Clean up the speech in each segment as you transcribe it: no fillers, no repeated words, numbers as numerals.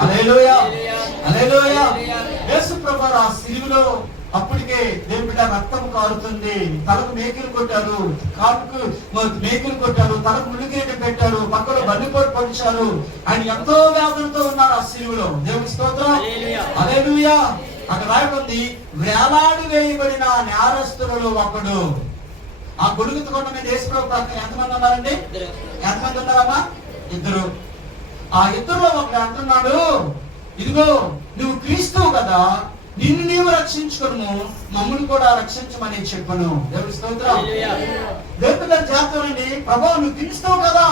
హల్లెలూయా, హల్లెలూయా. యేసు ప్రభువు ఆ సిలువలో అప్పటికే దేవుని బిడ్డ రక్తం కారుతుంది. తలకు మేకులు కొట్టారు, కాలుకు మేకులు కొట్టారు, తలకు ముళ్ళుగీట పెట్టారు, పక్కలో బండిపోటు పొడిచారు. ఆయన ఎంతో వేదనతో ఉన్నారు ఆ సిలువలో. దేవుని స్తోత్రం, హల్లెలూయా. అక్కడ రాయబడింది, వేలాడి వేయబడిన నేరస్తులలో ఒకడు. ఆ గొడుగుతు కొండ మీద యేసు ప్రభు పక్కన ఎంతమంది ఉన్నారండి? ఎంతమంది ఉన్నారమ్మా? ఇద్దరు. ఆ ఇద్దరులో ఒకడు అంటున్నాడు, ఇదిగో నువ్వు క్రీస్తువు కదా, నిన్ను నీవు రక్షించుకును, మమ్మల్ని కూడా రక్షించమని చెప్పను. దేవుని స్తోత్రం. దేవుని చేస్తానండి, ప్రభు నువ్వు క్రీస్తువు కదా,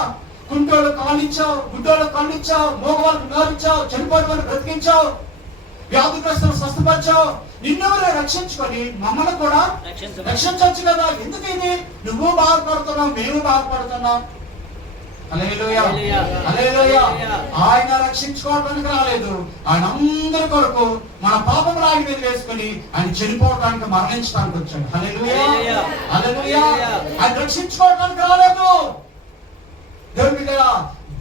కుంటోళ్ళు కాలిచ్చావు, గుడ్డోళ్ళు కళ్ళిచ్చావు, మోగవాళ్ళకు నోరిచ్చావు, చనిపోయిన వాళ్ళు బ్రతికించావు, వ్యాధిగ్రస్తులు స్వస్థపరిచావు, నిన్నెవరే రక్షించుకొని మమ్మల్ని కూడా రక్షించవచ్చు కదా. ఎందుకు ఇది? నువ్వు బాధపడుతున్నావు, మేము బాధపడుతున్నాం. హల్లెలూయా, హల్లెలూయా. ఆయన రక్షించుకోవడానికి రాలేదు, ఆయన అందరి కొరకు మన పాపములు ఆయన మీద వేసుకొని ఆయన చనిపోవడానికి, మరణించడానికి వచ్చాడు. హల్లెలూయా, హల్లెలూయా. ఆయన రక్షించుకోవడానికి రాలేదు. దేవుని మీద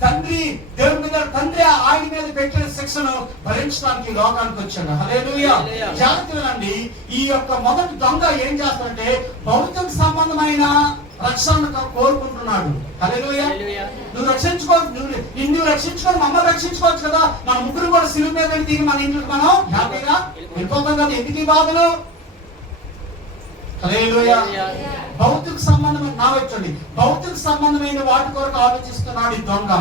తండ్రి, దేవుని మీద తండ్రి ఆయన మీద పెట్టిన శిక్షను భరించడానికి లోకానికి వచ్చాడు. హల్లెలూయా. జాగ్రత్తగానండి, ఈ యొక్క మొదటి దొంగ ఏం చేస్తాడంటే భౌతిక సంబంధమైన రక్షణ కోరుకుంటున్నాడు. హల్లెలూయా. నువ్వు రక్షించుకో, నువ్వు రక్షించుకొని మమ్మల్ని రక్షించుకోవచ్చు కదా, మన ముగ్గురు కూడా సిలువ మీద దిగి మన ఇంటికి మనం హ్యాపీగా వెళ్ళిపోతాం కదా, ఎందుకు ఈ బాధలు? హల్లెలూయా. భౌతిక సంబంధమైన నావచ్చండి, భౌతిక సంబంధమైన వాటి కొరకు ఆలోచిస్తున్నాడు ఈ దొంగ.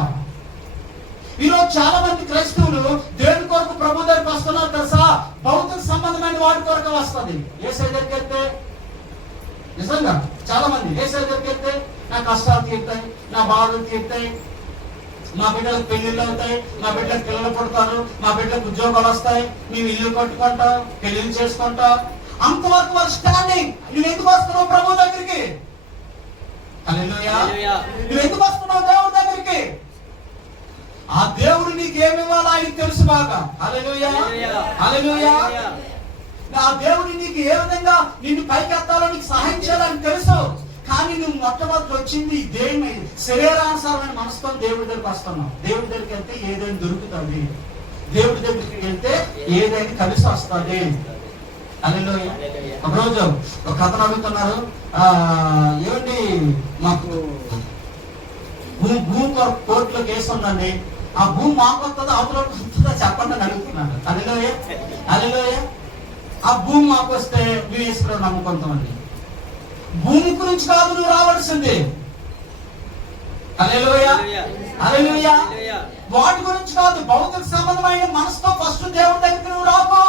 ఈరోజు చాలా మంది క్రైస్తవులు దేవుని కొరకు ప్రభు దగ్గరికి వస్తున్నారు తెలుసా, భౌతిక సంబంధమైన వాటి కొరకు వస్తుంది. యేసయ్య దగ్గరికి వెళ్తే, నిజంగా చాలా మంది యేసయ్య దగ్గరికి వెళ్తే నా కష్టాలు తీరుతాయి, నా బాధలు తీరుతాయి, మా బిడ్డలకు పెళ్లిళ్ళు అవుతాయి, మా బిడ్డలకు పిల్లలు పుడతారు, మా బిడ్డలకు ఉద్యోగాలు వస్తాయి, మేము ఇల్లు కట్టుకుంటాం, పెళ్లిళ్ళు చేసుకుంటాం. అంతవరకు వాళ్ళు స్టాండింగ్. నువ్వు ఎందుకు వస్తున్నావు ప్రభు దగ్గరికి? హల్లెలూయా. నువ్వు ఎందుకు వస్తున్నావు దేవుడి దగ్గరికి? ఆ దేవుడు నీకు ఏమి ఇవ్వాలో ఆయనకు తెలుసు బాగా. హల్లెలూయా, హల్లెలూయా. ఆ దేవుడు నీకు ఏ విధంగా నిన్ను పైకెత్తాలో నీకు సహాయం చేయాలని తెలుసు. కానీ నువ్వు మొట్టమొదటి వచ్చింది దేవుని శరీరానుసారమైన మనసుతో దేవుడి దగ్గరికి వస్తున్నావు. దేవుడి దగ్గరికి వెళ్తే ఏదైనా దొరుకుతుంది, దేవుడి దగ్గరికి వెళ్తే ఏదైనా కలిసి వస్తుంది. హల్లెలూయా. ఒకరోజు ఒక కథను అడుగుతున్నారు, ఏమండి మాకు భూమి కోర్టులో కేసు ఉందండి, ఆ భూమి మాకు వస్తుందా అవతల వస్తుందా చెప్పండి అని అడుగుతున్నాను. హల్లెలూయా, హల్లెలూయా. ఆ భూమి మాకు వస్తే నువ్వు యేసుని నమ్ముకుంటామండి. భూమి గురించి కాదు నువ్వు రావాల్సింది. హల్లెలూయా, హల్లెలూయా. వాటి గురించి కాదు, భౌతిక సంబంధమైన మనసుతో ఫస్ట్ దేవుడి దగ్గరికి నువ్వు రాకు.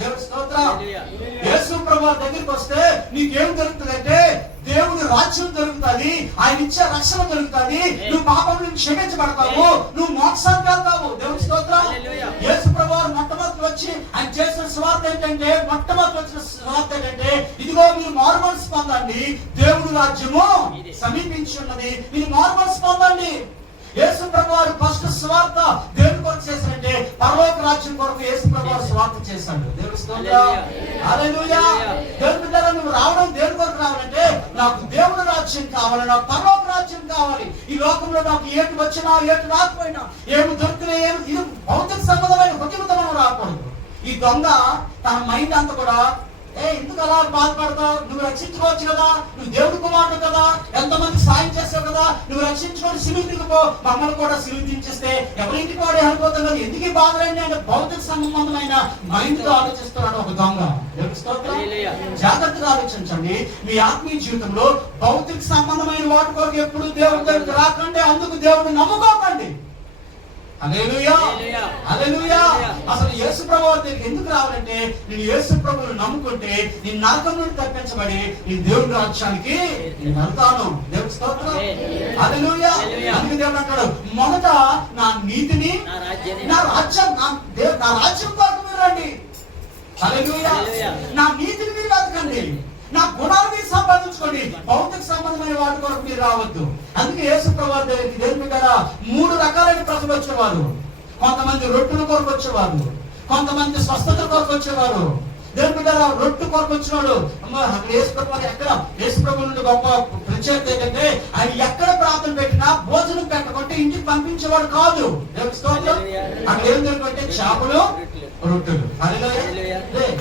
దేవుడి స్తోత్రం. యేసు ప్రభువు దగ్గరికి వస్తే నీకేం దొరుకుతుంది అంటే దేవుడి రాజ్యం దొరుకుతుంది, ఆయన ఇచ్చే రక్షణ దొరుకుతుంది, నువ్వు పాపం నుంచి క్షమించబడతావు, నువ్వు మోక్షానికి వెళ్తావు. దేవుడి స్తోత్రం. యేసు ప్రభువు మొట్టమొదటి వచ్చి ఆయన చేసిన సువార్త ఏంటంటే, మొట్టమొదటి వచ్చిన సువార్త ఏంటంటే, ఇదిగో మీరు మారుమనసు పొందండి, దేవుడి రాజ్యము సమీపించి ఉన్నది, మీరు మారుమనసు పొందండి. యేసు ప్రభువారు ఫస్ట్ స్వార్థ దేవుని కొరకు చేశారంటే పరలోక రాజ్యం కొరకు యేసు ప్రభువారు స్వార్థ చేశాడు. దేవుని స్తోత్రం, హల్లెలూయా. దేవుని బిడ్డలారా, నువ్వు రావడం దేవుని కొరకు రావాలంటే నాకు దేవుని రాజ్యం కావాలి, నాకు పరలోక రాజ్యం కావాలి. ఈ లోకంలో నాకు ఏటి వచ్చినా ఏటి రాకపోయినా, ఏమి దొరికినా ఏమి, ఇది భౌతిక సంబంధమైన హృదయంతో మనం రాకూడదు. ఈ దొంగ తన మైండ్ అంతా కూడా ఎందుకు అలా బాధపడతావు, నువ్వు రక్షించుకోవచ్చు కదా, నువ్వు దేవుడి కుమారుడు కదా, ఎంతమంది సాయం చేస్తావు కదా, నువ్వు రక్షించుకొని సిలువ దిగిపో, మమ్మల్ని కూడా సిలువ దించేస్తే ఎవరింటికి వాడే వెళ్ళిపోతాం కదా, ఎందుకు బాధలండి అంటే భౌతిక సంబంధమైన మైండ్ తో ఆలోచిస్తున్నాడు ఒక దొంగ. జాగ్రత్తగా ఆలోచించండి. మీ ఆత్మీయ జీవితంలో భౌతిక సంబంధమైన వాటి కొరకు ఎప్పుడు దేవుడి దగ్గరికి రాకండి, అందుకు దేవుడిని నమ్ముకోకండి. హల్లెలూయా, హల్లెలూయా. అసలు యేసు ప్రభువు దగ్గరికి ఎందుకు రావాలంటే, నేను యేసు ప్రభువును నమ్ముకుంటే నేను నరకం నుండి తప్పించబడి నేను దేవుడి రాజ్యానికి నేను వెళ్తాను. దేవుడి స్తోత్రం, హల్లెలూయా. అందుకే దేవుడు అంటాడు, మొదట నా నీతిని, నా రాజ్యం, నా రాజ్యం కొరకు మీరు రండి. హల్లెలూయా. నా నీతిని మీరు వెతకండి, నా గుణాలు మీరు సంపాదించుకోండి, భౌతిక సంబంధమైన వాటి కొరకు మీరు రావద్దు. అందుకే యేసు ప్రభువు దగ్గరికి దేవుని దగ్గర 3 రకాలైన ప్రజలు వచ్చేవారు. కొంతమంది రొట్టెల కొరకు వచ్చేవారు, కొంతమంది స్వస్థత కొరకు వచ్చేవారు. దేవుని దగ్గర రొట్టె కొరకు వచ్చినాడు. యేసు ప్రభు ఎక్కడ, యేసు ప్రభు నుండి గొప్ప ప్రత్యేకత ఏంటంటే ఆయన ఎక్కడ ప్రార్థన పెట్టినా భోజనం పెట్టకుంటే ఇంటికి పంపించారు. ప్రార్థించేవాడు కాదు. దేవుని స్తోత్రం. అక్కడ ఏం దొరికంటే చేపలు రొట్టెలు.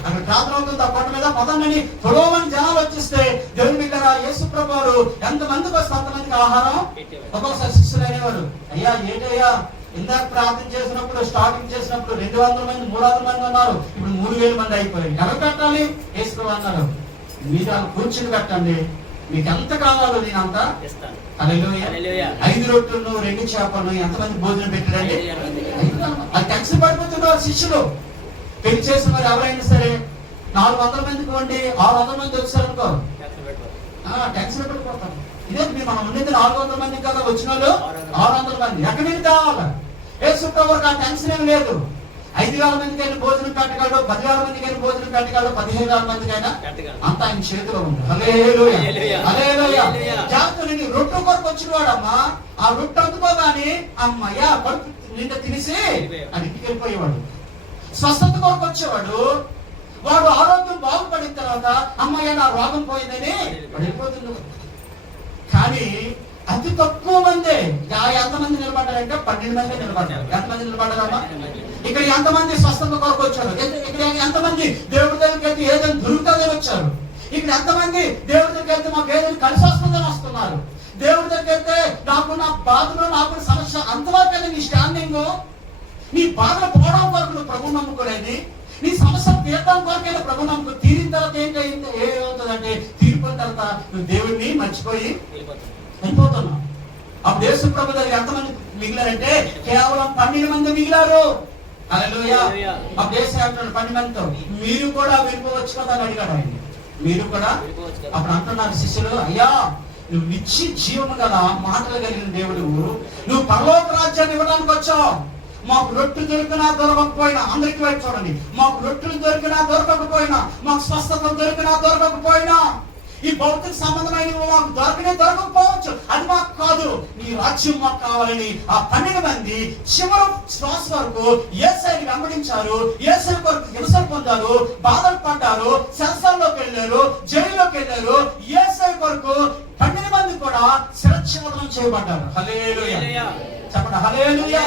అక్కడ ప్రార్థన అవుతుంది ఆ కొండ మీద. పదండి పొడవని జనాలు వచ్చేస్తే దేవుని బిడ్డరా యేసు ప్రభువారు ఎంతమందికి వస్తే అంతమందికి ఆహారం. ఒక్కొక్కసారి శిష్యులు అనేవారు, అయ్యా ఏంటయ్యా ఇందాక ప్రార్థన చేసినప్పుడు స్టార్టింగ్ చేసినప్పుడు 200 మంది 300 మంది ఉన్నారు, ఇప్పుడు 3000 మంది అయిపోయాయి, ఎవరు పెట్టాలి? యేసు ప్రభు అన్నారు, మీరు అలా కూర్చుని పెట్టండి, మీకు ఎంత కావాలో నేను అంతా ఇస్తాను. హల్లెలూయా. 5 రొట్టెలు 2 చేపలు ఎంతమంది భోజనం పెట్టారండి? అది టెన్షన్ పడిపోతున్నారు శిష్యులు. పెళ్లి చేసిన మరి ఎవరైనా సరే 400 మందికి వండి 600 మంది వచ్చారనుకో టెన్షన్ పడిపోతారు. ఇదే మనం ఉండేది 400 మంది కదా, వచ్చిన వాళ్ళు 600 మంది. ఎక్కడి నుంచి కావాలి? యేసు ప్రభువుకి ఆ టెన్షన్ ఏం లేదు. 5,000 మందికి అయినా భోజనం పెట్టగలడు, 10,000 మందికి అయినా భోజనం పెట్టగలడు, 15,000 మందికి అయినా అంతా ఆయన చేతిలో ఉంది. హల్లెలూయా. హల్లెలూయా. జాగ్రత్త. రొట్టె కొరకు వచ్చిన వాడమ్మా ఆ రొట్టె అందుకోగానే అమ్మయ్యా కడుపు నిండా తినేసి అది ఇంటికి వెళ్ళిపోయేవాడు. స్వస్థత కొరకు వచ్చేవాడు, వాడు ఆరోగ్యం బాగుపడిన తర్వాత అమ్మయ్య నా రోగం పోయిందని వెళ్ళిపోతుంది. కానీ అతి తక్కువ మంది ఎంతమంది నిలబడ్డారంటే 12 మంది నిలబడ్డారు. ఎంతమంది నిలబడ్డారమ్మా? ఇక్కడ ఎంతమంది స్వస్థత కొరకు వచ్చారు? ఇక్కడ ఎంతమంది దేవుడి దగ్గరికి వెళ్తే ఏదైనా దొరుకుతుందని వచ్చారు? ఇక్కడ ఎంతమంది దేవుడి దగ్గరికి వెళ్తే మాకు ఏదైనా కలిసి వస్తుందని వస్తున్నారు? దేవుడి దగ్గరికి వెళ్తే నాకు నా బాధలు నాకు సమస్య అంతవరకు నీ స్టాండింగ్, నీ బాధలు పోవడం కొరకు నువ్వు ప్రభు నమ్ముకోలేదు, నీ సమస్య తీర్థం కొరకైనా ప్రభు నమ్ముకో. తీరిన తర్వాత ఏంటంటే ఏమవుతుందంటే తీరిపోయిన తర్వాత నువ్వు దేవుడిని మర్చిపోయి వెళ్ళిపోతున్నావు. అప్పుడు యేసు ప్రభు దగ్గర ఎంతమంది మిగిలారంటే కేవలం 12 మంది మిగిలారు. హల్లెలూయా. అప్పుడు యేసు అంటున్నాడు 12 మందితో, మీరు కూడా వెళ్ళిపోవచ్చు కదా అని అడిగాడు ఆయన. మీరు కూడా. అప్పుడు అంటున్నారు శిష్యులు, అయ్యా నువ్వు నిత్య జీవము గల మాటలు కలిగిన దేవుడు, నువ్వు పరలోక రాజ్యాన్ని ఇవ్వడానికి వచ్చావు. మాకు రొట్టెలు దొరికినా దొరకకపోయినా, అందరికి వైపు చూడండి, మాకు రొట్టెలు దొరికినా దొరకకపోయినా, మాకు స్వస్థత దొరికినా దొరకకపోయినా, ఈ భౌతిక సంబంధమైన మాకు దొరకకపోవచ్చు, అది మాకు కాదు, నీ రాజ్యం మాకు కావాలని ఆ 12 మంది చివరి శ్వాస వరకు యేసయ్యని వెంబడించారు. యేసయ్య కొరకు హింసలు పొందారు, బాధలు పడ్డారు, సెరసాల్లోకి వెళ్ళారు, జైల్లోకి వెళ్ళారు. యేసయ్య కొరకు 12 మంది కూడా శిరచ్ఛేదనం చేయబడ్డారు. హల్లెలూయా. చెప్పండి హల్లెలూయా.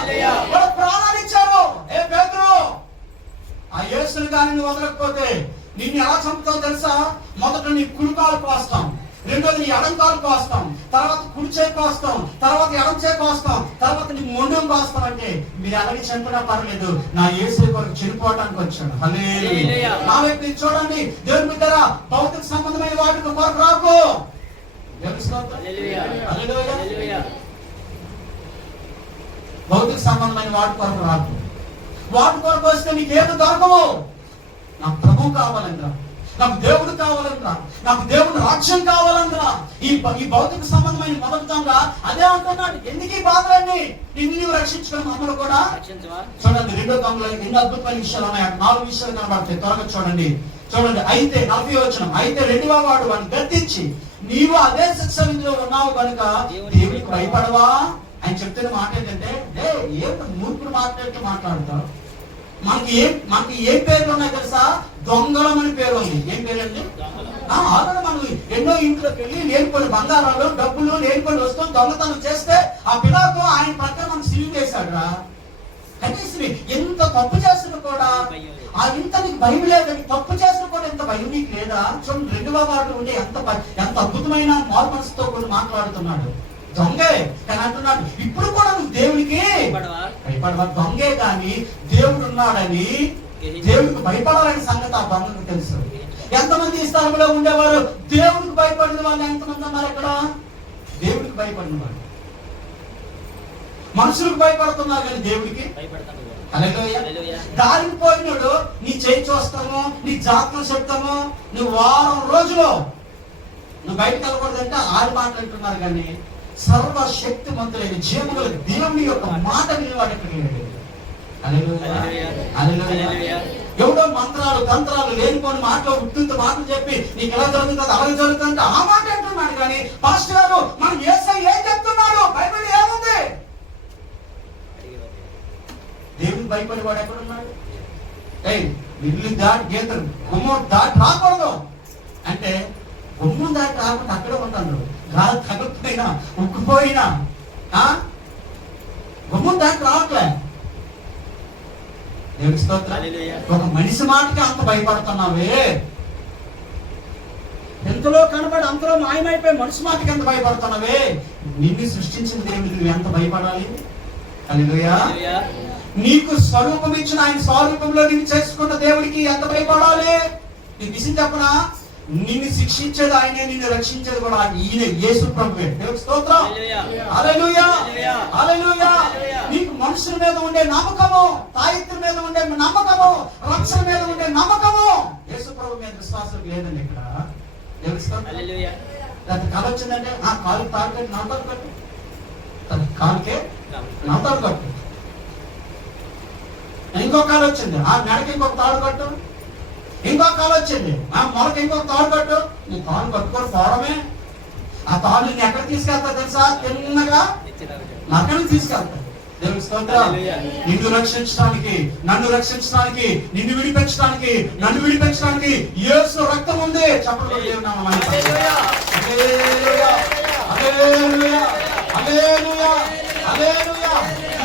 వాళ్ళు ప్రాణాలు ఇచ్చారు. ఏ పేతురు, ఆ యేసుని కానీ నువ్వు వదలకపోతే నిన్ను ఎలా చంపుతావు తెలుసా? మొదట నీ కుడికాలు కోస్తాం, రెండోది నీ ఎడం కాలు కోస్తాం, తర్వాత కుడి చేయి కోస్తాం, తర్వాత ఎడం చేయి కోస్తాం, తర్వాత నీ మొండెం కోస్తాం. అంటే మీరు ఎలాగే చంపినా పర్లేదు, నా యేసు కొరకు చనిపోవడానికి వచ్చాడు. హల్లెలూయా. నా వైపు చూడండి దేవుని బిడ్డరా, భౌతిక సంబంధమైన వాటికి కొరకు రాకు. భౌతిక సంబంధమైన వాటి కొరకు రాకు. వాటి కొరకు వస్తే నీకేమి దొరకవు. నాకు ప్రభు కావాలంటరా, నాకు దేవుడు కావాలంటరా, నాకు దేవుడు రాజ్యం కావాలంటరా. ఈ భౌతిక సంబంధమైన మొదటిగా అదే అంటున్నాడు. ఎందుకు ఈ బాధలన్నీ? నిన్ను నీవు రక్షించుకుని మమ్మల్ని కూడా చూడండి. 2వ దొంగలో ఎన్ని అద్భుతమైన విషయాలు ఉన్నాయి. 4 విషయాలు కనబడతాయి. త్వరగా చూడండి. అయితే 40వ వచనం, అయితే 2వ వాడు వాడిని గద్దించి, నీవు అదే శిక్ష విధిలో ఉన్నావు కనుక దేవుడికి భయపడవా అని చెప్తున్న మాట ఏంటంటే, ఏంటి మూర్ఖుడు మాట్లాడుతూ మాట్లాడతావు? మనకి ఏ పేర్లు ఉన్నాయి తెలుసా? దొంగలం అని పేరు ఉంది. ఏం పేరండి? ఆల్రెడీ మనం ఎన్నో ఇంట్లోకి వెళ్ళి లేనిపోయిన బంగారాలు, డబ్బులు, లేనిపోయిన వస్తువులు దొంగతనం చేస్తే ఆ పిల్లతో ఆయన ప్రక్కన మనం సిలువ వేశాడు రా. కనీసం ఎంత తప్పు చేస్తున్నా కూడా ఆ ఇంత నీకు భయం లేదని, తప్పు చేస్తున్నా కూడా ఎంత భయం నీకు లేదా? చూడండి 2వ వాడు ఉండి ఎంత అద్భుతమైన మార్మనసుతో కూడా మాట్లాడుతున్నాడు. దొంగే కానీ అంటున్నాడు, ఇప్పుడు కూడా నువ్వు దేవునికి భయపడవా? దొంగే కానీ దేవుడు ఉన్నాడని, దేవుడికి భయపడాలని సంగతి ఆ దొంగకు తెలుసు. ఎంతమంది ఈ స్థలంలో ఉండేవారు దేవుడికి భయపడిన వాళ్ళు ఎంతమంది ఉన్నారు ఇక్కడ? దేవుడికి భయపడిన వాళ్ళు. మనుషులకు భయపడుతున్నారు కానీ దేవుడికి దారికి పోయినాడు. నీ చేయి చూస్తాము, నీ జాతకం చెప్తాము, నువ్వు వారం రోజులు నువ్వు బయటకు వెళ్ళకూడదంటే 6 మాటలు అంటున్నారు. కానీ సర్వశక్తి మంతులైన జీవముల దేవుని యొక్క మాట వినేవాడు ఎక్కడ లేడు. ఎవడో మంత్రాలు తంత్రాలు లేనిపోని మాటలు ఉత్తుంత మాటలు చెప్పి నీకు ఎలా జరుగుతుంది అలాగే జరుగుతుంది ఆ మాట అంటున్నాడు. కానీ పాస్టర్ గారు మనం యేసయ్య ఏం చెప్తున్నాడు? బైబిల్ ఏముంది? దేవుని భయపడేవాడు ఎక్కడున్నాడు? ఇల్లు దాటి గీతలు గుమ్మం దాటి రాకూడదు అంటే గుమ్మం దాటి రాకుండా అక్కడే ఉంటాను. గాలి తగ్గిపోయినా ఉక్కుపోయినా గమ్మున దానికి రావట్లే. దేవుని స్తోత్రం. ఒక మనిషి మాటకి అంత భయపడుతున్నావే, ఎంతలో కనబడి అంతలో మాయమైపోయి మనిషి మాటకి ఎంత భయపడుతున్నావే, నిన్ను సృష్టించిన దేవుడికి నువ్వు ఎంత భయపడాలి? హల్లెలూయా. నీకు స్వరూపం ఇచ్చిన ఆయన స్వరూపంలో నిన్ను చేసుకున్న దేవుడికి ఎంత భయపడాలి? నీకు విషయం చెప్పనా, నిన్ను శిక్షించేది ఆయనే, నిన్ను రక్షించేది కూడా ఈయన, యేసు ప్రభువే. దేవుని స్తోత్రం. హల్లెలూయా, హల్లెలూయా. నీకు మనుషుల మీద ఉండే నమ్మకము, తాయిత్తుల మీద ఉండే నమ్మకము, రక్షణ మీద ఉండే నమ్మకము యేసు ప్రభు మీద విశ్వాసం లేదండి ఇక్కడ. దేవుని స్తోత్రం. కళ వచ్చిందంటే ఆ కాలు తాడుకట్టు నా తాడు కట్టు, కాలుకే నా తాడు కట్టు. ఇంకో కాలు వచ్చింది, ఆ మెడకి ఇంకొక తాడు కట్టు. ఇంకో కాలు వచ్చింది, ఆ మొలకి ఇంకొక తాడు కట్టు. నీ తాడు కట్టుకొని పోవడమే. ఆ తాడు నిన్ను ఎక్కడ తీసుకెళ్తా తెలుసా? తిన్నగా నరకానికి తీసుకెళ్తా. దేవుని స్తోత్రం. నిన్ను రక్షించడానికి, నన్ను రక్షించడానికి, నిన్ను విడిపించడానికి, నన్ను విడిపించడానికి యేసు రక్తం ఉంది. చెప్పండి దేవుని నామమున. హల్లెలూయా, హల్లెలూయా, హల్లెలూయా, హల్లెలూయా.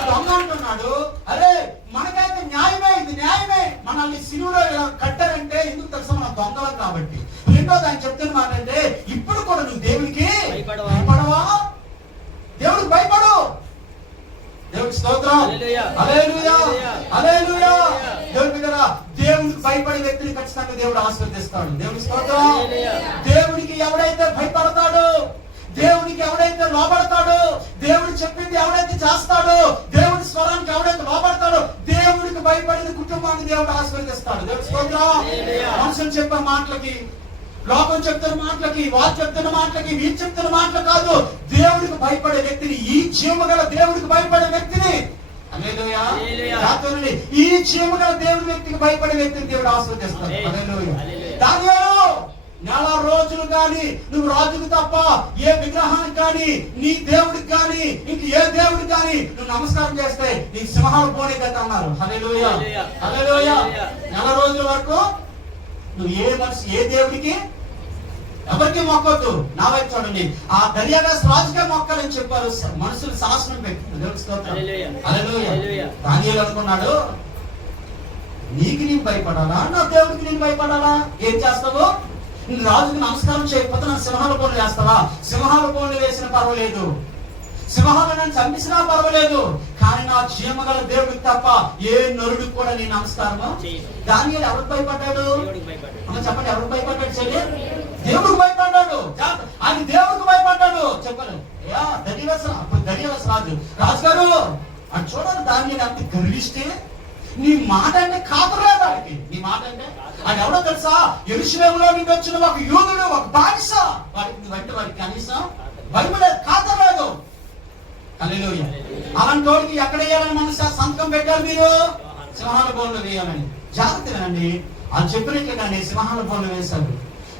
దొంగ అంటున్నాడు, అరే మనకైతే న్యాయమే, ఇది న్యాయమే. మనల్ని సిలువలో కట్టారంటే ఎందుకు తెలుసా? మన దొంగలం కాబట్టి. రెండోది ఆయన చెప్తున్న మాట అంటే, ఇప్పుడు కూడా నువ్వు దేవునికి భయపడవా? దేవుడికి భయపడు. దేవుడికి స్తోత్రం. హల్లెలూయా, హల్లెలూయా. దేవుని బిడ్డరా, దేవుడికి భయపడే వ్యక్తిని ఖచ్చితంగా దేవుడు ఆశీర్వదిస్తాడు. దేవుడికి స్తోత్రం. దేవుడికి ఎవడైతే భయపడతాడో, దేవునికి ఎవడైతే లోబడతాడో, దేవుడు చెప్పింది ఎవడైతే చేస్తాడో, దేవుడి స్వరానికి ఎవడైతే లోబడతాడో, దేవుడికి భయపడిన కుటుంబాన్ని దేవుడు ఆశీర్వదిస్తాడు. దేవుడి స్తోత్రం. మనుషులు చెప్పే మాటలకి, లోకం చెప్తున్న మాటలకి, వారు చెప్తున్న మాటలకి, వీరు చెప్తున్న మాటలు కాదు, దేవుడికి భయపడే వ్యక్తిని, ఈ జీవగల దేవుడికి భయపడే వ్యక్తిని, హల్లెలూయా, ఈ జీవగల దేవుడి వ్యక్తికి భయపడే వ్యక్తిని దేవుడు ఆశీర్వదిస్తాడు. హల్లెలూయా. దానియేలు, నెల రోజులు గాని నువ్వు రాజుకు తప్ప ఏ విగ్రహానికి కానీ, నీ దేవుడికి కానీ, ఇంక ఏ దేవుడికి కానీ నువ్వు నమస్కారం చేస్తే నీకు సింహాలు పోనీ కదా అన్నారు. హల్లెలూయా, హల్లెలూయా. నెల రోజుల వరకు నువ్వు ఏ దేవుడికి ఎవరికి మొక్కొద్దు. నా వైపు చూడండి, ఆ దర్యావేశ రాజుకే మొక్కాలని చెప్పారు. మనుషులు శాసనం పెట్టారు. దేవుడి స్తోత్రం. హల్లెలూయా. దానియేలు అనుకున్నాడు, నీకు నేను భయపడాలా, నా దేవుడికి నేను భయపడాలా? ఏం చేస్తావు? రాజుకి నమస్కారం చేయకపోతే నా సింహాల పనులు వేస్తావా? సింహాల పనులు వేసిన పర్వాలేదు, సింహాలను చంపించినా పర్వాలేదు, కానీ నా జీవగల దేవుడికి తప్ప ఏ నరుడికి కూడా నేను నమస్కారము. దానియేలు ఎవరికి భయపడ్డాడు? చెప్పండి, ఎవరికి భయపడ్డాడు? చెల్లి, దేవుడికి భయపడ్డాడు. ఆయన దేవుడికి భయపడ్డాడు. చెప్పాను దర్యావేశ రాజుగారు అని చూడాలి. దానియేలు అంత గర్విస్తే, నీ మాట అంటే కాపలేదు వాడికి. నీ మాట అంటే అది ఎవడో తెలుసా? యెరూషలేములో నుండి వచ్చిన ఒక యూదుడు, ఒక బానిస. వాడికి అంటే వాడికి కనీసం భయం లేదు, కాపలేదు. హల్లెలూయా. అలాంటి వాడికి ఎక్కడ వేయాలని మనసు సంతకం పెట్టారు మీరు? సింహాల బోన్లు వేయాలని. జాగ్రత్తగానండి, అది చెప్పినట్లుగానే సింహాల బోన్లు వేశారు.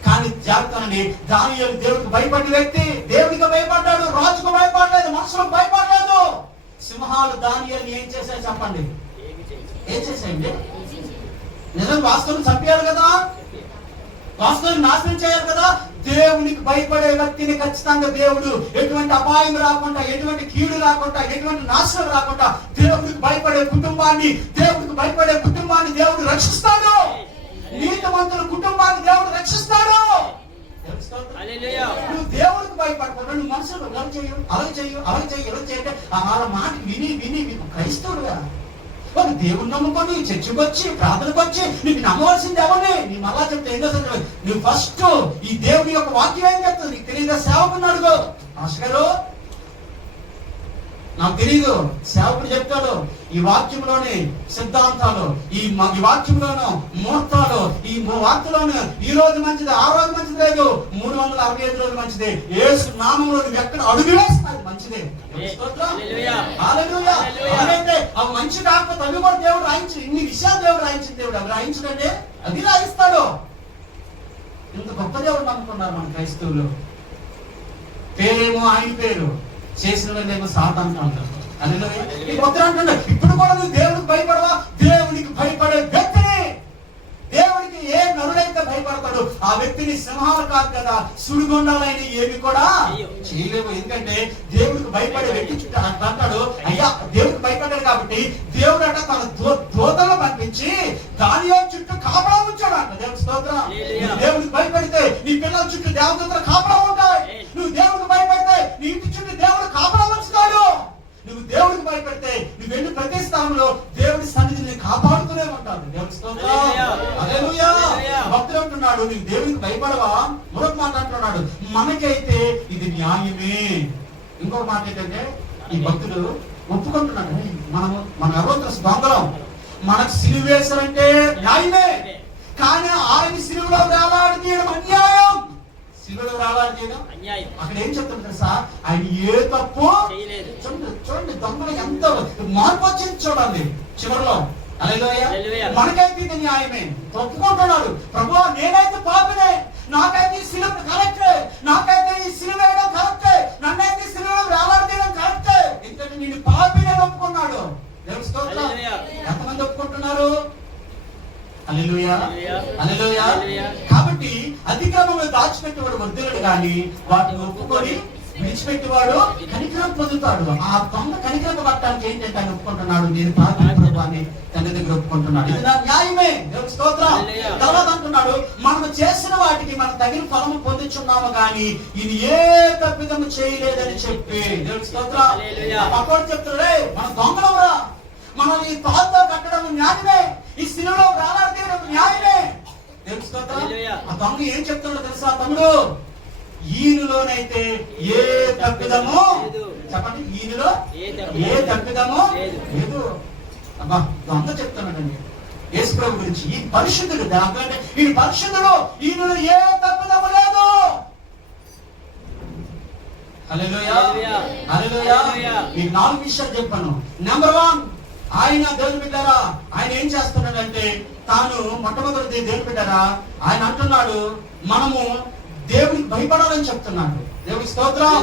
కానీ జాగ్రత్తనండి, దానియేలు దేవుడికి భయపడే వ్యక్తి. దేవుడికి భయపడ్డాడు, రాజుకు భయపడలేదు, మనుషులకు భయపడలేదు. సింహాలు దానియేలుని ఏం చేశాయి చెప్పండి? ఏం చేశాయండి? నిజం వాస్తవం చంపేయాలి కదా, వాస్తవం నాశనం చేయాలి కదా. దేవునికి భయపడే వ్యక్తిని ఖచ్చితంగా దేవుడు ఎటువంటి అపాయం రాకుండా, ఎటువంటి కీడు రాకుండా, ఎటువంటి నాశనం రాకుండా దేవుడికి భయపడే కుటుంబాన్ని, దేవుడికి భయపడే కుటుంబాన్ని దేవుడు రక్షిస్తాడు. నీతిమంతుల కుటుంబాన్ని దేవుడు రక్షిస్తాడు. నువ్వు దేవుడికి భయపడకుండా నువ్వు మనుషులు అలా చేయు, అలా చేయు, అలా చేయు, ఇలా చేయంటే వాళ్ళ మాట విని విని క్రైస్తవుడుగా ఒక దేవుని నమ్ముకొని చర్చికి వచ్చి ప్రార్థనకు వచ్చి నీకు నమ్మవలసింది ఎవరిని? నీ మళ్ళా చెప్తే ఏం చేస్తాడు? నువ్వు ఫస్ట్ ఈ దేవుని యొక్క వాక్యం ఏం చెప్తుంది నీకు తెలియదా? సేవకుని అడుగు. మాస్టర్ నాకు తెలియదు, సేవకుడు చెప్తాడు. ఈ వాక్యంలోని సిద్ధాంతాలు, ఈ వాక్యంలోను ముహూర్తాలు, ఈ వార్తలోను ఈ రోజు మంచిది, ఆ రోజు మంచిది లేదు, 365 రోజులు మంచిది. యేసు నామములో నువ్వు ఎక్కడ అడుగు వేస్తావు మంచిదే. అవి మంచి కాకపోతే అవి కూడా దేవుడు రాయించి, ఇన్ని విషయాలు దేవుడు రాయించిన దేవుడు అవి రాయించడండి, అది రాయిస్తాడు. ఇంత గొప్ప దేవుడు నమ్ముకున్నారు మన క్రైస్తవులు. పేరేమో ఆయన పేరు, చేసిన వాళ్ళేమో సాతాను అంటారు. ఇప్పుడు కూడా నువ్వు దేవుడికి భయపడవా? దేవుడికి భయపడే వ్యక్తిని, దేవుడికి ఏ నరుడైతే ఎవరైతే భయపడతాడో ఆ వ్యక్తిని సింహాలు కాదు కదా సుడిగుండాలైన ఏమి కూడా చేయలేవు. ఎందుకంటే దేవుడికి భయపడే వ్యక్తి చుట్టూ అంటాడు, అయ్యా దేవుడికి భయపడ్డాడు కాబట్టి దేవుడు అట తన దూతలను పంపించి దానియేలు చుట్టూ కాపలా ఉంచాడు అంట. దేవుడి స్తోత్రం. దేవుడికి భయపడితే నీ పిల్లల చుట్టూ దేవదూతలు కాపలా ఉంటాయి. నువ్వు దేవుడికి భయపడితే నీ ఇంటి చుట్టూ దేవుడు కాపలా ఉంచుతాడు. నువ్వు దేవుడికి భయపడితే నువ్వు వెళ్ళి ప్రతి స్థానంలో దేవుడి సన్నిధిని కాపాడుతూనే ఉంటాడు. దేవుడి స్తోత్రం. హల్లెలూయా. భక్తుడు అంటున్నాడు, నీవు దేవుడికి భయపడవా? మరొక మాట అంటున్నాడు, మనకైతే ఇది న్యాయమే. ఇంకొక మాట ఏంటంటే ఈ భక్తుడు ఒప్పుకుంటున్నాడు, మనం ఎవరో తెలుసు దొంగలం, మనకు సిలువ వేశారంటే న్యాయమే, కానీ ఆయన సిలువలో వేలాడదీయడం అన్యాయం. సిలువలో వేలాడదీయడం అన్యాయం. అక్కడ ఏం చెప్తాను తెలుసా, ఆయన ఏ తప్పు చూడండి దొంగలు ఎంత మార్పు వచ్చింది చూడండి చివరిలో. హల్లెలూయా. మనకైతే ఇది న్యాయమే ఒప్పుకుంటున్నాడు. ప్రభువా నేనైతే పాపినే, నాకైతే ఈ సిలువ కరెక్టే, నాకైతే ఈ సిలువ వేయడం కరెక్టే, నన్నైతే సిలువలో వేలాడదీయడం కరెక్టే. ఎందుకంటే నేను పాపినే ఒప్పుకున్నాడు. దేవుని స్తోత్రం. ఎంతమంది ఒప్పుకుంటున్నారు? హల్లెలూయా. హల్లెలూయా. కాబట్టి అతిక్రమంలో దాచిపెట్టేవాడు వర్ధిల్లుడు కానీ వాటిని ఒప్పుకొని విడిచిపెట్టేవాడు కనికరం పొందుతాడు. ఆ దొంగ కనికరం పట్టడానికి ఏంటంటే ఆయన ఒప్పుకుంటున్నాడు, నేను పాపిని ప్రభువాన్ని తండ్రి దగ్గర ఒప్పుకుంటున్నాడు. ఇది నా న్యాయమే. దేవుని స్తోత్రం. తర్వాత అంటున్నాడు, మనం చేసిన వాటికి మనం తగిన ఫలము పొందుచున్నాము కానీ ఇది ఏ తప్పిదము చేయలేదని చెప్పి. దేవుని స్తోత్రం. పక్కవాడు చెప్తున్నాడే, మన దొంగలవరా, మనం ఈ తాళ్ళతో కట్టడం న్యాయమే, ఈ సిలువలో వేలాడదీయడం న్యాయమే. దేవుని స్తోత్రం. ఆ దొంగ ఏం చెప్తున్నాడు తెలుసా తమ్ముడు, ఈయనలోనైతే ఏ తప్పిదము, చెప్పండి, ఈయనలో ఏ తప్పిదము లేదు. అబ్బా దొంగ చెప్తున్నాడండి యేసు ప్రభు గురించి. ఈ పరిశుద్ధుడు, దాంట్లో ఈ పరిశుద్ధుడు, ఈయనలో ఏ తప్పిదము లేదు. హల్లెలూయా. హల్లెలూయా. ఈ 4 విషయాలు చెప్పాను. నెంబర్ 1, ఆయన దేవుని బిడ్డరా, ఆయన ఏం చేస్తున్నాడంటే తాను మొట్టమొదటి దేవుని బిడ్డరా ఆయన అంటున్నాడు మనము దేవునికి భయపడాలని చెప్తున్నాడు. దేవుని స్తోత్రం.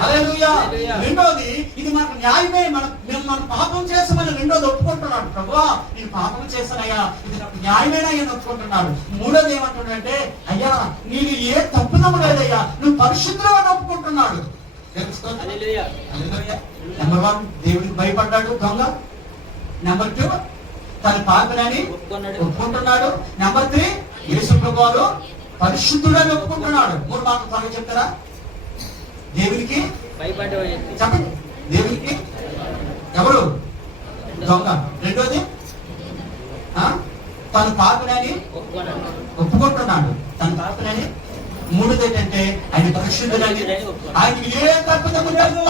హల్లెలూయా. రెండోది, ఇది మనకు న్యాయమే, మనం పాపం చేసామని రెండోది ఒప్పుకుంటున్నాడు. ప్రభువా నేను పాపం చేశానయ్యా, ఇది నాకు న్యాయమేనా అని ఒప్పుకుంటున్నాడు. మూడోది ఏమంటున్నాడంటే, అయ్యా నేను ఏ తప్పుదము లేదయ్యా, నువ్వు పరిశుద్ధుడు అని ఒప్పుకుంటున్నాడు. దేవుని స్తోత్రం. హల్లెలూయా. నెంబర్ 1 దేవునికి భయపడ్డాడు దొంగ. నెంబర్ 2 తన పాపనని ఒప్పుకుంటున్నాడు. నెంబర్ 3 యేసు ప్రభువు పరిశుద్ధుడని ఒప్పుకుంటున్నాడు. 3 మాటలు త్వరగా చెప్తారా? దేవునికి చెప్పండి. దేవునికి ఎవరు? దొంగ. రెండోది తన పాపనని ఒప్పుకుంటున్నాడు, తన పాపనని. మూడోది ఏంటంటే ఆయన పరిశుద్ధుడని, ఆయనకి ఏ తప్పిదము లేదు,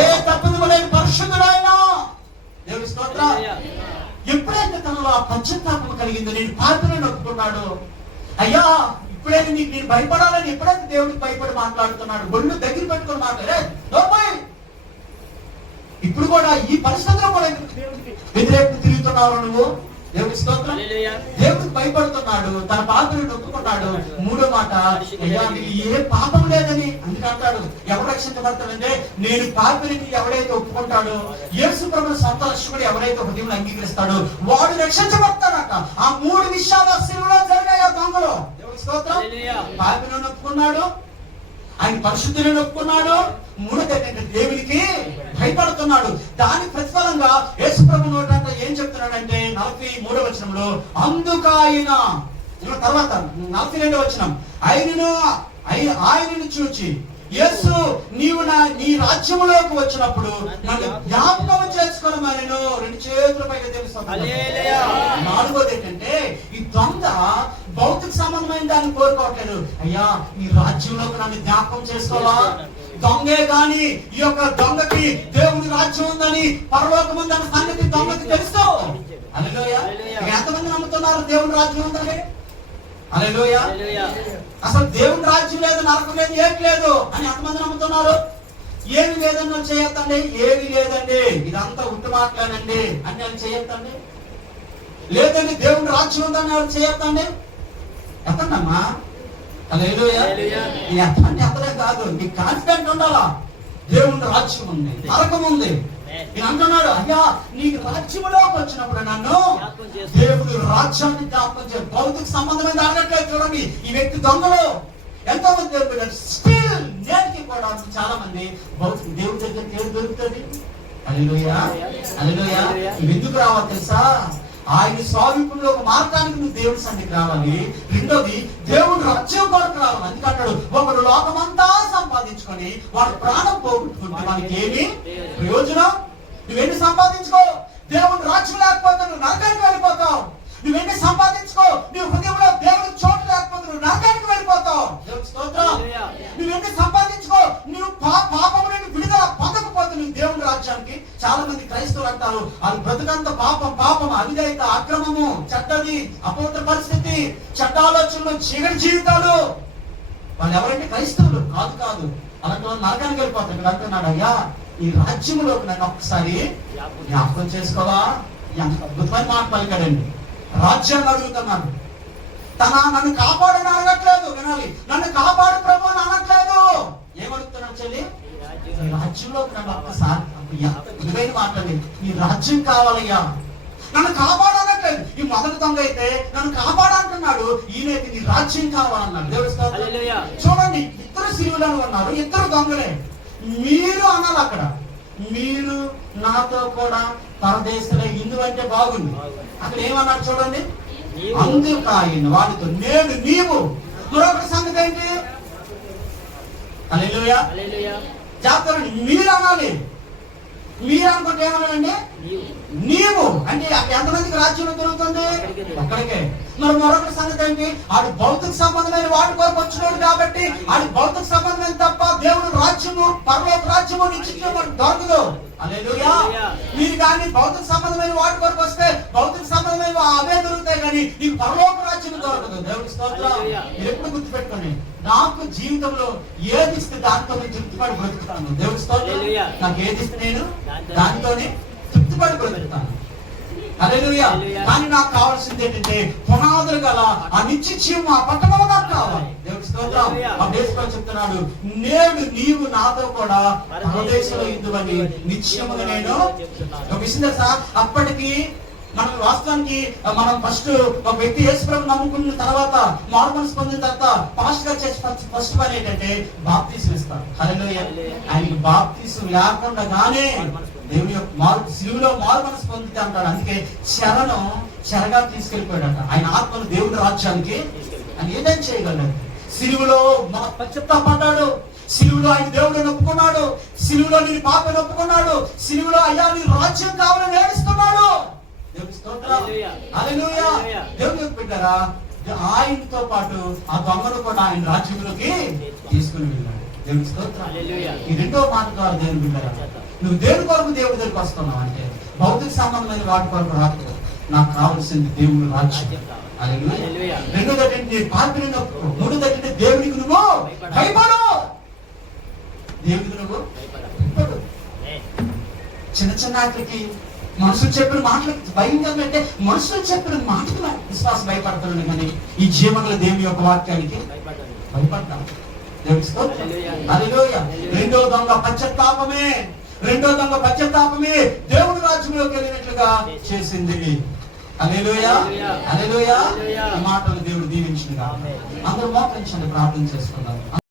ఏ తప్పిదము లేదు, పరిశుద్ధుడు ఆయన. దేవుని స్తోత్రం. ఎప్పుడైతే తనలో ఆ పశ్చాత్తాపం కలిగిందో, నేను పాపిని ఒప్పుకున్నాడు, అయ్యా ఇప్పుడైతే నీకు నేను భయపడాలని ఎప్పుడైతే దేవుడికి భయపడి మాట్లాడుతున్నాడు, ఒళ్ళు దగ్గర పెట్టుకొని మాట్లాడే ఇప్పుడు కూడా ఈ పరిస్థితుల్లో కూడా దేవుడికి వ్యతిరేకంగా తిరుగుతున్నావు నువ్వు. దేవుడి స్తోత్రం. దేవుడికి భయపడుతున్నాడు, తన పాపని ఒప్పుకున్నాడు. మూడో మాట, అయ్యా నీకు ఏ పాపం లేదని. అందుకంటాడు ఎవరు రక్షించబడతాడంటే నేను పాపిని ఎవడైతే ఒప్పుకుంటాడో, యేసు ప్రభువు సొంత రక్షకుడు ఎవరైతే హృదయంలో అంగీకరిస్తాడో వాడు రక్షించబడతాడట. ఆ 3 విషయాలు సిలువలో జరిగాయి ఆ దొంగలో. దేవుడి స్తోత్రం. పాపిని ఒప్పుకున్నాడు, ఆయన పరిశుద్ధిని ఒప్పుకున్నాడు, మూడోది దేవునికి భయపడుతున్నాడు. దాని ప్రతిఫలంగా యేసు ప్రభు నోట ఏం చెప్తున్నాడంటే 43వ వచనంలో, అందుకు ఆయన, తర్వాత 42వ వచనం, ఆయనను చూచి యేసు నీవు నీ రాజ్యములోకి వచ్చినప్పుడు నన్ను జ్ఞాపకం చేసుకోమని 2 చేతుల పైగా తెలుస్తాను. 4వది ఏంటంటే ఈ దొంగ భౌతిక సంబంధమైన దాన్ని కోరుకోవట్లేదు. అయ్యా ఈ రాజ్యంలోకి నన్ను జ్ఞాపకం చేసుకోవాలా? దొంగే గాని ఈ యొక్క దొంగకి దేవుని రాజ్యం ఉందని, పరలోకం ఉందన్న సంగతి దొంగకి తెలుసు. హల్లెలూయా. ఎంతమంది నమ్ముతున్నారు దేవుని రాజ్యం ఉందని? హల్లెలూయా. అసలు దేవుని రాజ్యం లేదు, నరకం లేదు, ఏమి లేదు అని ఎంతమంది నమ్ముతున్నారు? ఏమి లేదన్నా చేయొద్దండి, ఏమి లేదండి, ఇదంతా ఉట్టి మాటలేనండి అని వాళ్ళు చేయొద్దండి. లేదండి దేవుని రాజ్యం ఉందని వాళ్ళు చేయొద్దండి. ఎత్తమ్మా. హల్లెలూయా. ఎత్తంటే ఎత్తలే కాదు, నీకు కాన్ఫిడెంట్ ఉండాలా. దేవుని రాజ్యం ఉంది, నరకం ఉంది. ఈయన అంటున్నాడు, అయ్యా నీకు రాజ్యములోకి వచ్చినప్పుడు నన్ను దేవుడు రాజ్యాన్ని జ్ఞాపకం చేయాలి. భౌతిక సంబంధమైన అడగట్లేదు. చూడండి, ఈ వ్యక్తి దొంగలు ఎంతో మంది దేవుడు స్టిల్ నేటికి కూడా చాలా మంది భౌతిక దేవుడి దగ్గరికి ఏది దొరుకుతుంది. హల్లెలూయా, హల్లెలూయా. నువ్వు ఎందుకు రావాలి తెలుసా? ఆయన స్వారూపంలో ఒక మార్గానికి నువ్వు దేవుడి సన్నిధికి రావాలి. రెండోది దేవుడు రాజ్యం కొరకు రావాలి. అందుకంటాడు, ఒకడు లోకమంతా సంపాదించుకొని వాడు ప్రాణం పోగొట్టుకుంటే మనకి ఏమి ప్రయోజనం? నువ్వెన్ని సంపాదించుకో, దేవుడు రాజ్యం లేకపోతే నువ్వు నరకానికి వెళ్ళిపోతావు. నువ్వెన్ని సంపాదించుకో, నువ్వు హృదయంలో దేవుడి చోటు లేకపోతే నువ్వు నరకానికి వెళ్ళిపోతావు. దేవుడి స్తోత్రం. నువ్వెన్ని సంపాదించుకో, నువ్వు పాపము నుండి విడుదల పొందకపోతే నువ్వు దేవుడి రాజ్యానికి. చాలా మంది క్రైస్తవులు అంటారు, అది బ్రతుకంత పాపం, అవిధేయత, అక్రమము, చెడ్డది, అపవిత్ర పరిస్థితి, చెడ్డ ఆలోచనలు, చీకటి జీవితాలు. వాళ్ళు ఎవరంటే క్రైస్తవులు కాదు. అలాంటి వాళ్ళు నరకానికి వెళ్ళిపోతారు. ఇక్కడ అంటున్నాడు, అయ్యా ఈ రాజ్యంలోకి నన్ను ఒక్కసారి జ్ఞాపకం చేసుకోవా? ఎంత అద్భుతమైన మాట పలికాడండి. రాజ్యాన్ని అడుగుతున్నాడు. నన్ను కాపాడని అడగట్లేదు. వినాలి, నన్ను కాపాడు ప్రభు అని అనట్లేదు. ఏమడుగుతున్నాడు చెల్లి? ఈ రాజ్యంలోకి నన్ను ఒక్కసారి, విలువైన మాటండి, ఈ రాజ్యం కావాలయ్యా, నన్ను కాపాడనట్లేదు. ఈ మొదటి దొంగ అయితే నన్ను కాపాడంటున్నాడు, ఈయనైతే నీ రాజ్యం కావాలన్నాడు. దేవుడు చూడండి, ఇద్దరు శిలువలను ఉన్నారు, ఇద్దరు దొంగలే. మీరు అనాలి అక్కడ, మీరు నాతో కూడా పరదేశంలో ఇందు అంటే బాగుంది. అక్కడ ఏమన్నాడు చూడండి, అందుకు ఆయన వాడితో నేను నీవు. మరొక సంగతి ఏంటి? హల్లెలూయా, జాగ్రత్త. మీరు అనాలి. మీరు అనుకుంటే ఏమన్నాడండి? నీవు అంటే ఎంతమందికి రాజ్యం దొరుకుతుంది? ఒక్కడికే. మరి మరొక సంగతి ఏంటి? ఆడు భౌతిక సంబంధమైన వాటి కొరకు వచ్చినాడు కాబట్టి ఆడి భౌతిక సంబంధమైన తప్ప దేవుడు రాజ్యము, పరలోక రాజ్యము నిశ్చయం మనకు దొరకదు. హల్లెలూయా. మీరు కానీ భౌతిక సంబంధమైన వాటి కొరకు వస్తే భౌతిక సంబంధమైన అవే దొరుకుతాయి, కానీ నీకు పరలోక రాజ్యం దొరకదు. దేవుడి స్తోత్రం. మీరు ఎప్పుడు గుర్తుపెట్టుకోండి, నాకు జీవితంలో ఏది ఇస్తే దాంతో తృప్తిపడి బ్రతుకుతాను. దేవుడి స్తోత్రం. నాకు ఏది ఇస్తే నేను దాంతోనే తృప్తిపడి బ్రతుకుతాను. హల్లెలూయా. కానీ నాకు కావాల్సింది ఏంటంటే పునాదులు గల ఆ నిత్య జీవం, ఆ పట్టణము నాకు కావాలి. దేవుడి స్తోత్రం. ఆ దేశంలో చెప్తున్నాడు, నేడు నీవు నాతో కూడా పరదేశంలో ఇందువని నిశ్చయముగా నేను. ఒక విషయం తెలుసా, అప్పటికి మనం వాస్తవానికి మనం ఫస్ట్ ఒక వ్యక్తి యేసు ప్రభువుని నమ్ముకున్న తర్వాత, మారుమనసు పొందిన తర్వాత పాస్టర్ గా చేసే ఫస్ట్ పని ఏంటంటే బాప్తీసం ఇస్తారు. హల్లెలూయా. ఆయనకి బాప్తీసం లేకుండానే దేవుని యొక్క సిలువలో మారుమనసు పొందితే అంటాడు. అందుకే చెరగా తీసుకెళ్ళిపోయాడట. ఆయన ఆత్మను దేవుడి రాజ్యానికి ఆయన ఏదైనా చేయగలడు. సిలువలో పశ్చాత్తాపడ్డాడు, సిలువలో ఆయన దేవుడిని ఒప్పుకున్నాడు, సిలువలో నీ పాపని ఒప్పుకున్నాడు, సిలువలో అయ్యా నీ రాజ్యం కావాలని ఏడుస్తున్నాడు. దేవుని స్తోత్రం. హల్లెలూయా. దేవుని పెట్టారా, ఆయనతో పాటు ఆ దొంగను కూడా ఆయన రాజ్యంలోకి తీసుకుని వెళ్ళాడు. దేవుని స్తోత్రం. ఈ రెండో మాట ద్వారా దేవుని బిడ్డరా, నువ్వు దేని కొరకు దేవుడి దగ్గరికి వస్తున్నావు అంటే భౌతిక సంబంధమైన వాటి కొరకు రాదు. నాకు కావాల్సింది దేవుని రాజ్యం. హల్లెలూయా. రెండోది నీ పాపిని నొప్పు. మూడోది దేవునికి నువ్వు భయపడు. దేవునికి నువ్వు భయపడు. చిన్న వాటికి మనుషులు చెప్పిన మాటలకు భయంకరం అంటే మనుషులు చెప్పిన మాటలు విశ్వాసం భయపడతాడు, కానీ ఈ జీవనంలో దేవుని యొక్క వాక్యానికి భయపడతాం. హల్లెలూయా. రెండో దొంగ పశ్చాత్తాపమే దేవుడి రాజ్యంలోకి వెళ్ళినట్లుగా చేసింది. హల్లెలూయా, హల్లెలూయా. ఈ మాటలు దేవుడు దీవించుగా. అందరూ మోకరించండి, ప్రార్థన చేసుకున్నారు.